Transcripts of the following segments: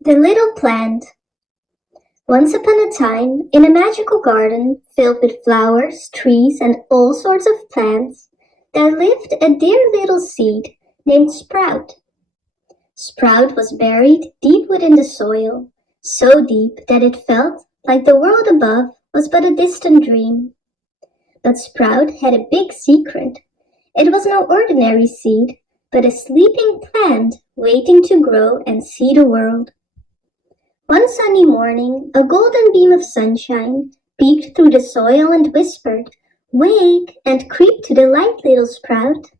The Little Plant. Once upon a time, in a magical garden filled with flowers, trees, and all sorts of plants, there lived a dear little seed named Sprout. Sprout was buried deep within the soil, so deep that it felt like the world above was but a distant dream. But Sprout had a big secret. It was no ordinary seed, but a sleeping plant waiting to grow and see the world. One sunny morning, a golden beam of sunshine peeked through the soil and whispered, "Wake and creep to the light, little Sprout."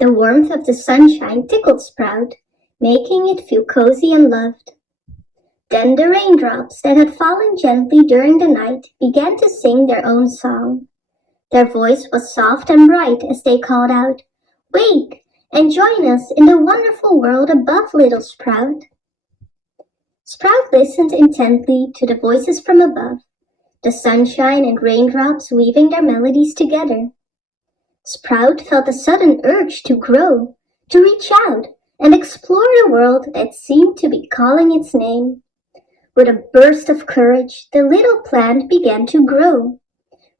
The warmth of the sunshine tickled Sprout, making it feel cozy and loved. Then the raindrops that had fallen gently during the night began to sing their own song. Their voice was soft and bright as they called out, "Wake and join us in the wonderful world above, little Sprout." Sprout listened intently to the voices from above, the sunshine and raindrops weaving their melodies together. Sprout felt a sudden urge to grow, to reach out and explore the world that seemed to be calling its name. With a burst of courage, the little plant began to grow,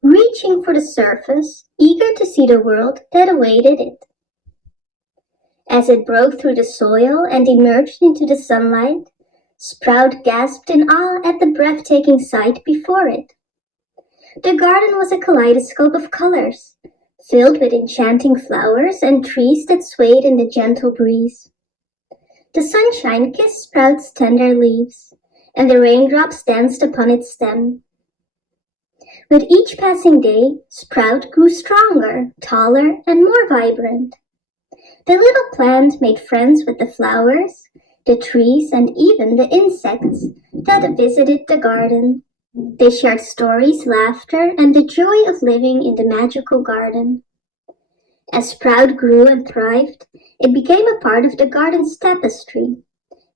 reaching for the surface, eager to see the world that awaited it. As it broke through the soil and emerged into the sunlight, Sprout gasped in awe at the breathtaking sight before it. The garden was a kaleidoscope of colors, filled with enchanting flowers and trees that swayed in the gentle breeze. The sunshine kissed Sprout's tender leaves, and the raindrops danced upon its stem. With each passing day, Sprout grew stronger, taller, and more vibrant. The little plant made friends with the flowers, the trees, and even the insects that visited the garden. They shared stories, laughter, and the joy of living in the magical garden. As Sprout grew and thrived, it became a part of the garden's tapestry,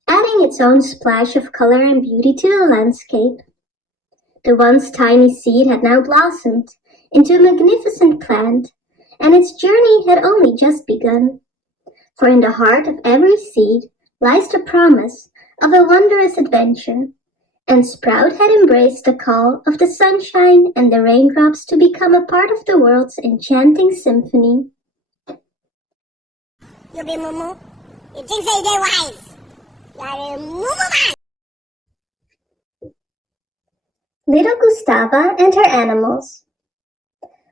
adding its own splash of color and beauty to the landscape. The once tiny seed had now blossomed into a magnificent plant, and its journey had only just begun. For in the heart of every seed lies the promise of a wondrous adventure, and Sprout had embraced the call of the sunshine and the raindrops to become a part of the world's enchanting symphony. Little Gustava and her animals.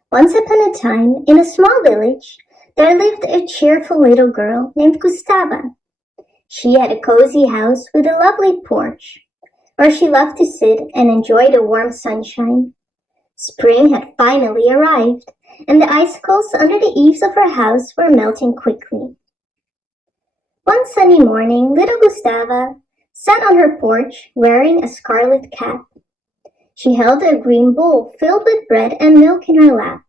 Once upon a time, in a small village, there lived a cheerful little girl named Gustava. She had a cozy house with a lovely porch, where she loved to sit and enjoy the warm sunshine. Spring had finally arrived, and the icicles under the eaves of her house were melting quickly. One sunny morning, little Gustava sat on her porch wearing a scarlet cap. She held a green bowl filled with bread and milk in her lap.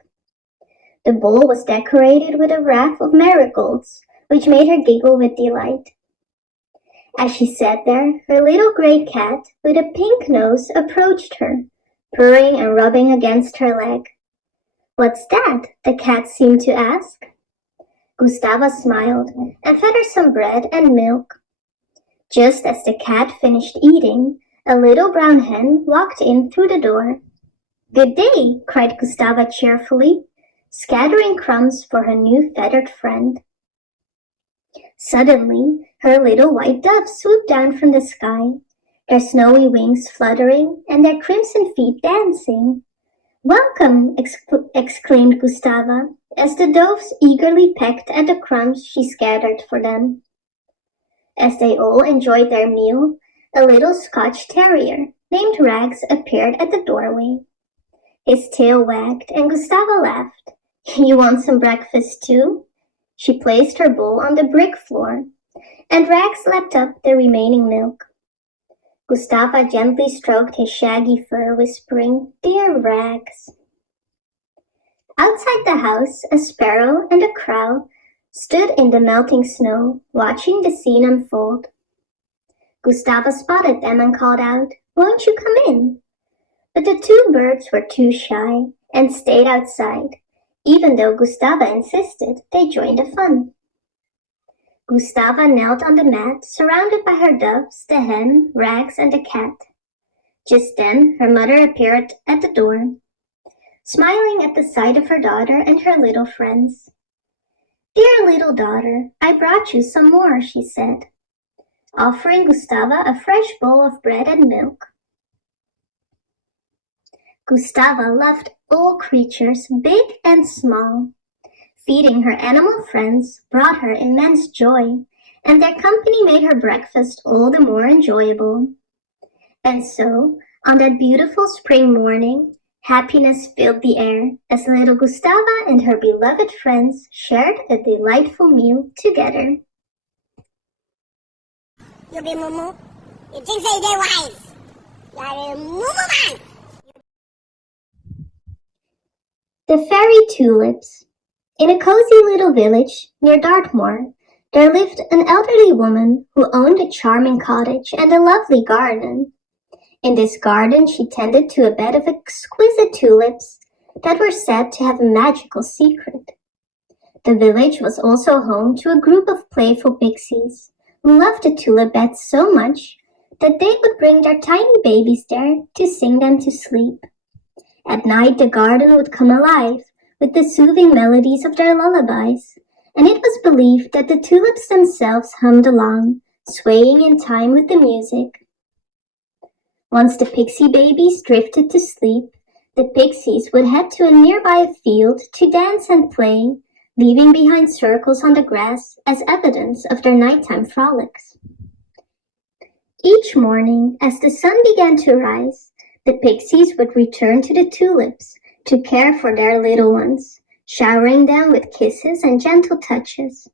The bowl was decorated with a wreath of marigolds, which made her giggle with delight. As she sat there, her little gray cat with a pink nose approached her, purring and rubbing against her leg. "What's that?" the cat seemed to ask. Gustava smiled and fed her some bread and milk. Just as the cat finished eating, a little brown hen walked in through the door. "Good day," cried Gustava cheerfully, scattering crumbs for her new feathered friend. Suddenly, her little white doves swooped down from the sky, their snowy wings fluttering and their crimson feet dancing. "Welcome!" exclaimed Gustava, as the doves eagerly pecked at the crumbs she scattered for them. As they all enjoyed their meal, a little Scotch terrier named Rags appeared at the doorway. His tail wagged and Gustava laughed. "You want some breakfast too?" She placed her bowl on the brick floor, and Rags lapped up the remaining milk. Gustava gently stroked his shaggy fur, whispering, "Dear Rags." Outside the house, a sparrow and a crow stood in the melting snow, watching the scene unfold. Gustava spotted them and called out, "Won't you come in?" But the two birds were too shy and stayed outside. Even though Gustava insisted, they joined the fun. Gustava knelt on the mat, surrounded by her doves, the hen, Rags, and the cat. Just then her mother appeared at the door, smiling at the sight of her daughter and her little friends. "Dear little daughter, I brought you some more," she said, offering Gustava a fresh bowl of bread and milk. Gustava loved all creatures, big and small. Feeding her animal friends brought her immense joy, and their company made her breakfast all the more enjoyable. And so, on that beautiful spring morning, happiness filled the air as little Gustava and her beloved friends shared a delightful meal together. You be Mumu? You think they wise? You're a Mumu man! The Fairy Tulips. In a cozy little village near Dartmoor, there lived an elderly woman who owned a charming cottage and a lovely garden. In this garden she tended to a bed of exquisite tulips that were said to have a magical secret. The village was also home to a group of playful pixies who loved the tulip beds so much that they would bring their tiny babies there to sing them to sleep. At night the garden would come alive with the soothing melodies of their lullabies, and it was believed that the tulips themselves hummed along, swaying in time with the music. Once the pixie babies drifted to sleep, the pixies would head to a nearby field to dance and play, leaving behind circles on the grass as evidence of their nighttime frolics. Each morning, as the sun began to rise, the pixies would return to the tulips to care for their little ones, showering them with kisses and gentle touches.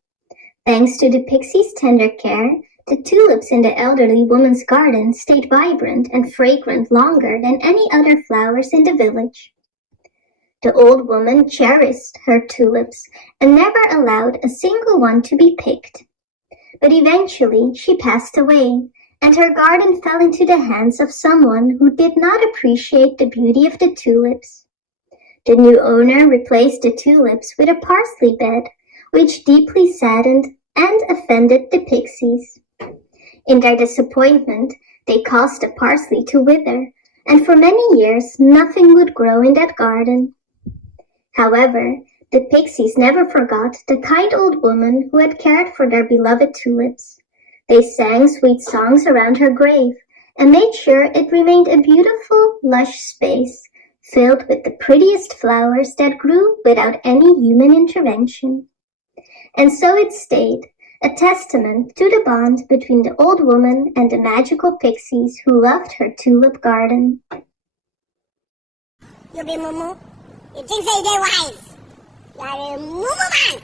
Thanks to the pixies' tender care, the tulips in the elderly woman's garden stayed vibrant and fragrant longer than any other flowers in the village. The old woman cherished her tulips and never allowed a single one to be picked. But eventually she passed away, and her garden fell into the hands of someone who did not appreciate the beauty of the tulips. The new owner replaced the tulips with a parsley bed, which deeply saddened and offended the pixies. In their disappointment, they caused the parsley to wither, and for many years nothing would grow in that garden. However, the pixies never forgot the kind old woman who had cared for their beloved tulips. They sang sweet songs around her grave and made sure it remained a beautiful, lush space filled with the prettiest flowers that grew without any human intervention. And so it stayed, a testament to the bond between the old woman and the magical pixies who loved her tulip garden. You be Mumu? You think they wise? You're a Mumu man!